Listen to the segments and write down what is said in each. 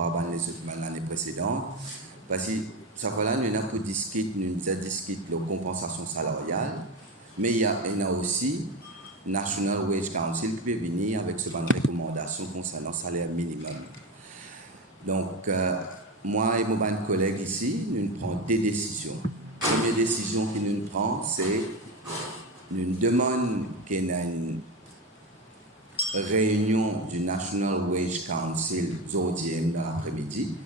rapport à l'année précédente. Parce que ça voilà, nous avons discuté la compensation salariale, mais il y a aussi National Wage Council qui peut venir avec ce genre de recommandations concernant le salaire minimum. Donc, moi et mon collègue ici, nous prenons des décisions. La première décision que nous prenons, c'est nous demandons qu'il y ait une réunion du National Wage Council aujourd'hui dans l'après-midi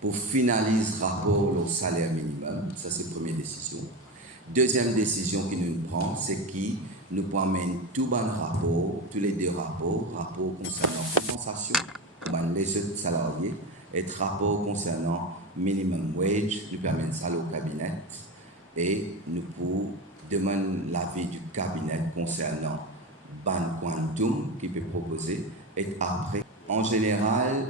pour finaliser le rapport au salaire minimum. Ça, c'est la première décision. Deuxième décision que nous prenons, c'est que nous pouvons mettre tous les deux rapports concernant la compensation, les autres salariés, et rapport concernant minimum wage, nous permettons ça au cabinet, et nous pouvons demander l'avis du cabinet concernant ban quantum qui peut proposer, et après, en général,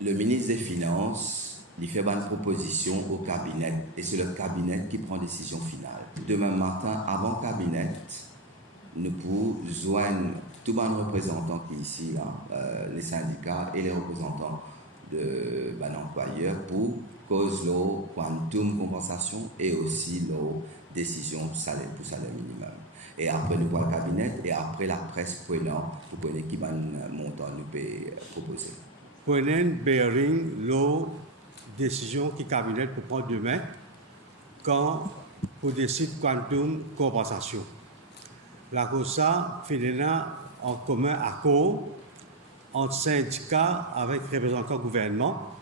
le ministre des Finances il fait une proposition au cabinet et c'est le cabinet qui prend décision finale. Demain matin, avant le cabinet, nous pouvons joindre tous les représentants qui sont ici, les syndicats et les représentants de l'employeur pour cause le quantum compensation et aussi la décision pour salaire minimum. Et après, nous voyons le cabinet et après la presse prenant pour connaître qui va montant nous peut proposer. Prenez bearing la décision que le cabinet peut prendre demain quand pour décider quantum compensation. La COSA fait en commun accord entre syndicats avec représentants du gouvernement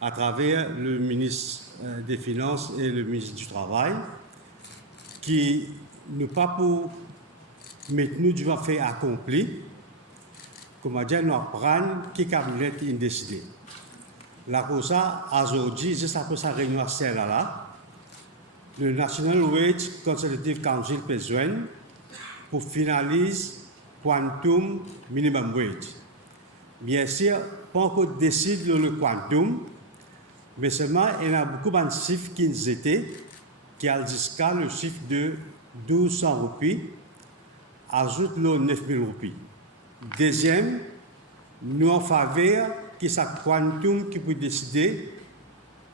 à travers le ministre des Finances et le ministre du Travail qui nous pas pour mettre nous du fait accompli, comment dire, nous apprendre qui cabinet qui décidé. La COSA, aujourd'hui, juste après sa réunion à là, le National Wage Consultative Council besoin pour finaliser quantum minimum wage. Bien sûr, pas encore décide le quantum, mais seulement il y a beaucoup de chiffres qui étaient, qui a jusqu'à le chiffre de 1200 roupies, ajoute le 9000 roupies. Deuxième, nous en faveur que ça quantum qui peut décider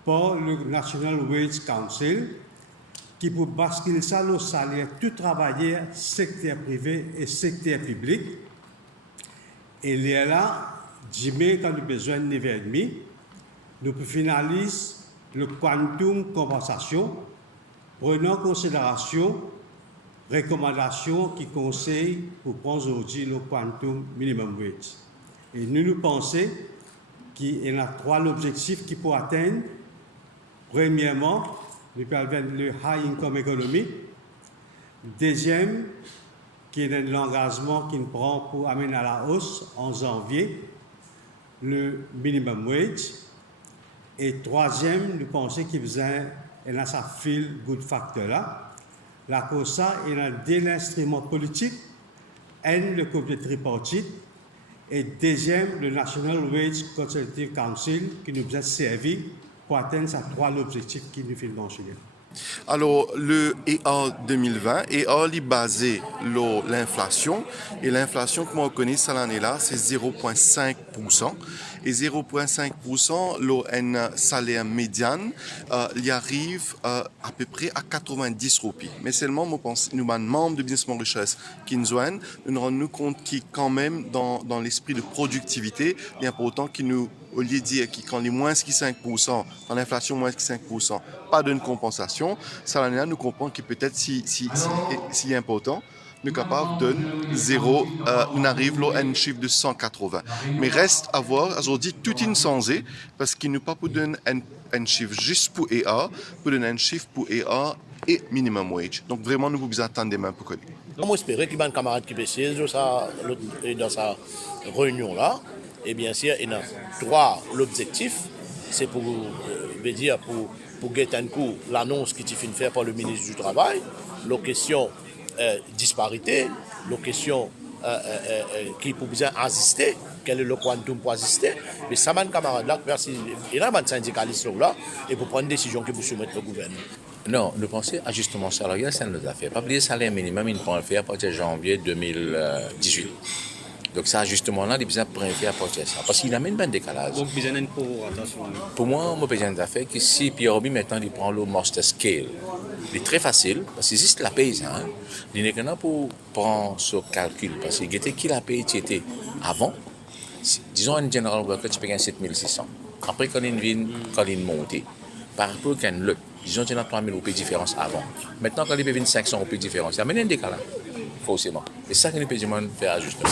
par le National Wage Council qui peut basculer ça le salaire tout travailleur secteur privé et secteur public et il est là jamais quand nous avons besoin de 9,5 nous pouvons finaliser le quantum compensation prenant en considération recommandations qui conseillent pour prendre aujourd'hui le quantum minimum wage et nous pensons qu'il y a trois objectifs qu'il faut atteindre. Premièrement, nous pouvons le high income economy. Deuxième, qui est l'engagement qu'il prend pour amener à la hausse en janvier le minimum wage. Et troisième, nous pensons qu'il y a sa feel good factor là. La COSA est un instrument politique, le comité tripartite. Et deuxième, le National Wage Consultative Council qui nous a servi pour atteindre ces trois objectifs qui nous fait mentionner. Alors, le EA 2020, EA est basé sur l'inflation. Et l'inflation, comme on connaît cette année-là, c'est 0,5%. Et 0,5%, le salaire médian, il arrive à peu près à 90 roupies. Mais seulement, nous sommes membres de Business Mauritius qui nous joignent, nous nous rendons compte qu'il quand même, dans l'esprit de productivité, il est important qu'il nous au lieu de dire que quand les moins que 5%, dans l'inflation moins que 5%, pas d'une compensation, ça nous comprend que peut-être si important, nous sommes capables de zéro, on arrive à un chiffre de 180. Mais reste à voir, aujourd'hui, tout est censé, parce qu'il nous pas pour donner un chiffre juste pour EA, pour donner un chiffre pour EA et minimum wage. Donc vraiment, nous vous attendons demain pour connaître. On espère qu'il y a un camarade qui peut siéger dans sa réunion-là. Et bien sûr, il y a trois l'objectif, c'est pour guetter un coup l'annonce qui est faite par le ministre du Travail, la question disparité, la question qui peut bien assister, quel est le quantum pour assister. Mais ça m'a un camarade là, il y a un syndicaliste là, et pour prendre une décision qui peut soumettre au gouvernement. Non, nous pensons ajustement salarial, c'est notre affaire. Pas oublier le salaire minimum, il faut le faire à partir de janvier 2018. Donc, ça, ajustement-là, il a besoin de préférer apporter ça. Parce qu'il amène un décalage. Donc, besoin d'une prorogation. Pour moi, moi, besoin de faire que si Pierre Roby, maintenant, il prend le master scale, il est très facile, parce que c'est la paye, hein. Il n'est qu'un pour prendre ce calcul, parce que qui la paye, tu étais avant. Disons, un general worker, tu payes 7600. Après, quand il monte, par rapport à l'autre, disons, tu as 3000 roupies de différence avant. Maintenant, quand il paye 500 roupies de différence, il y a un décalage, forcément. Et ça, que nous pouvons faire ajustement.